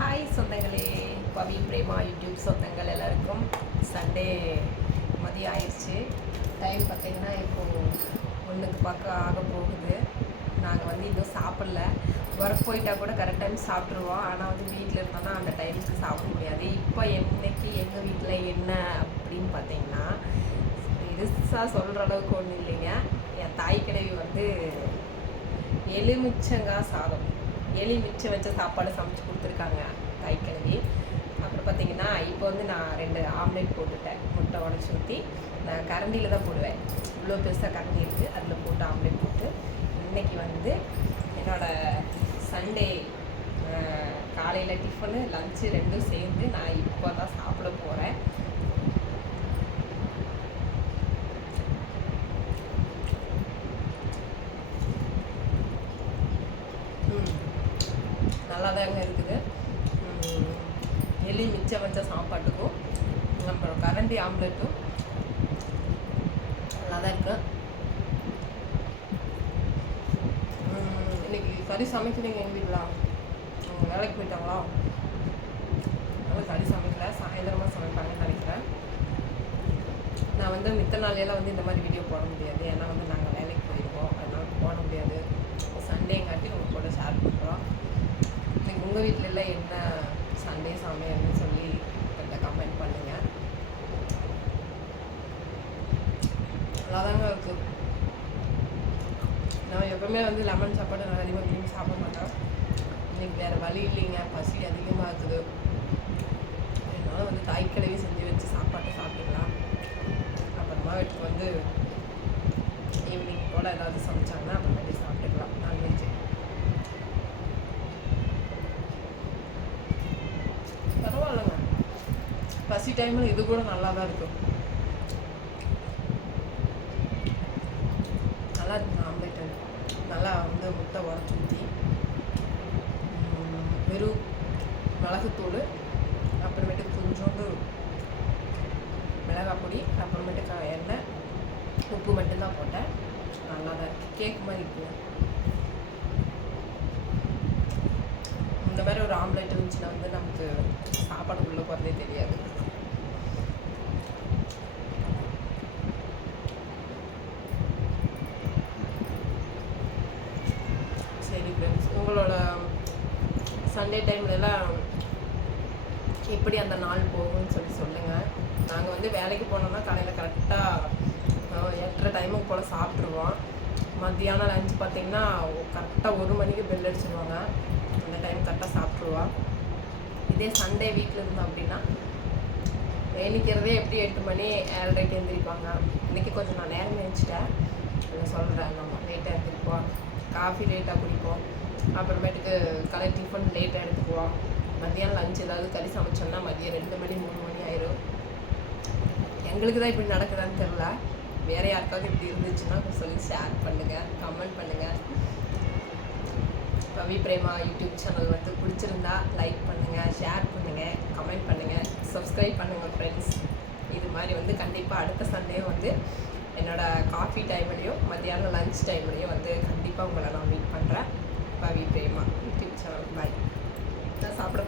Hi சொந்தங்களே. பவி Prema YouTube சொந்தங்கள் எல்லாருக்கும். சண்டே மதியம் ஆயிடுச்சு டைம் பார்த்தீங்கன்னா இப்போது ஒன்றுக்கு பக்கம் ஆக போகுது. நாங்கள் வந்து இன்னும் சாப்பிடல. ஒர்க் போயிட்டால் கூட கரெக்ட் டைம் சாப்பிட்ருவோம் ஆனால் வந்து வீட்டில் இருந்தோம்னா அந்த டைமுக்கு சாப்பிட முடியாது. இப்போ என்னைக்கு எங்கள் வீட்டில் என்ன அப்படின்னு பார்த்தீங்கன்னா பெருசாக சொல்கிற அளவுக்கு ஒன்றும் இல்லைங்க. என் தாய் கிழவி வந்து எலுமிச்சங்காய் சாதம். எலி மிச்சம் வச்ச சாப்பாடு சமைச்சு கொடுத்துருக்காங்க தாய் அப்புறம் பார்த்தீங்கன்னா இப்போ வந்து நான் ரெண்டு ஆம்லேட் போட்டுட்டேன். முட்டை உடச்சி ஊற்றி நான் கரண்டியில் தான் போடுவேன். இவ்வளோ பெருசாக கரண்டி இருக்குது அதில் போட்டு ஆம்லேட் போட்டு இன்றைக்கி வந்து என்னோடய சண்டே காலையில் டிஃபனு லஞ்சு ரெண்டும் சேர்ந்து நான் இப்போ தான் சாப்பிட போகிறேன் நல்லா தாங்க இருக்குது எலி மிச்சம் வச்ச சாப்பாட்டுக்கும் நம்ம கரண்டி ஆம்லெட்டும் நல்லா தான் இருக்கு இன்னைக்கு கறி சமைக்கிறீங்க எங்கள் வீட்டில் அவங்க வேலைக்கு போயிட்டாங்களா? அதனால கறி சமைக்கல. சாயந்தரமாக சமைப்பாங்கன்னு நினைக்கிறேன். நான் வந்து மித்த நாளையெல்லாம் வந்து இந்த மாதிரி வீடியோ போட முடியாது. ஏன்னா வந்து நாங்கள் வேலைக்கு போயிருக்கோம். அதனால போட முடியாது. சண்டேங்க உங்க கூட ஷேர் பண்ணுறோம் இன்னைக்கு உங்கள் வீட்டிலலாம் என்ன சண்டே சமையல்னு சொல்லி கொஞ்சம் கமெண்ட் பண்ணுங்கள் நல்லாதாங்க இருக்கு. நான் எப்பவுமே வந்து லெமன் சாப்பாடு நான் அதிகமாக விரும்பி சாப்பிட மாட்டேன் இன்னைக்கு வேறு வழி இல்லைங்க. பசி அதிகமாக இருக்குது. அதனால வந்து காய்கறி செஞ்சு வச்சு சாப்பாட்டை சாப்பிடலாம் அப்புறமா வீட்டுக்கு வந்து ஈவினிங் போல் ஏதாவது சமைச்சாங்கன்னா அப்புறமா பசி டைமில் இது கூட நல்லா தான் இருக்கும். நல்லா இருக்குங்க ஆம்லேட் நல்லா வந்து முட்டை உடச்சி ஊற்றி வெறும் மிளகுத்தூள் அப்புறமேட்டு கொஞ்சோண்டு மிளகாய் பொடி அப்புறமேட்டு எண்ணெய் உப்பு மட்டும்தான் போட்டேன். நல்லா தான் இருக்குது கேக் மாதிரி இருக்குங்க இந்த மாதிரி ஒரு ஆம்லேட் இருந்துச்சுன்னா வந்து நமக்கு சாப்பாடு உள்ளே போகிறதே தெரியாது. சண்டே டைம்லலாம் எப்படி அந்த நாள் போகும்னு சொல்லி சொல்லுங்கள் நாங்கள் வந்து வேலைக்கு போனோம்னா காலையில் கரெக்டாக எட்டரை டைமுக்கு போல் சாப்பிட்ருவோம் மத்தியானம் லஞ்ச் பார்த்தீங்கன்னா கரெக்டாக ஒரு மணிக்கு பெல் அடிச்சிருவாங்க. அந்த டைம் கரெக்டாக சாப்பிட்ருவோம் இதே சண்டே வீட்டில் இருந்தோம் அப்படின்னா எண்ணிக்கிறதே எப்படி எட்டு மணி ஏழரைக்கு எழுந்திரிப்பாங்க இன்றைக்கி கொஞ்சம் நான் நேரம் எழுந்திரிச்சிட்டேன் சொல்கிறேன் நம்ம. லேட்டாக எழுந்திரிப்போம் காஃபி லேட்டாக குடிப்போம். அப்புறமேட்டுக்கு கலர் டிஃபன் லேட்டாக எடுத்துக்குவோம். மதியானம் லஞ்ச் ஏதாவது கறி சமைச்சோம்னா மதியம் ரெண்டு மணி மூணு மணி ஆயிரும். எங்களுக்கு தான் இப்படி நடக்குதான்னு தெரில வேற யாருக்காவது இப்படி இருந்துச்சுன்னா கொஞ்சம் சொல்லி ஷேர் பண்ணுங்கள் கமெண்ட் பண்ணுங்கள் ரவி பிரேமா யூடியூப் சேனல் வந்து பிடிச்சிருந்தா லைக் பண்ணுங்கள் ஷேர் பண்ணுங்கள் கமெண்ட் பண்ணுங்கள் சப்ஸ்கிரைப் பண்ணுங்கள் ஃப்ரெண்ட்ஸ் இது மாதிரி வந்து கண்டிப்பாக அடுத்த சண்டே வந்து என்னோட காஃபி டைம்லேயும் மத்தியானம் லஞ்ச் டைம்லேயும் வந்து கண்டிப்பாக உங்களை நான் மீட் பண்ணுறேன் ரவி பிரேமா யூடியூப் சேனல் பாய் நான் சாப்பிட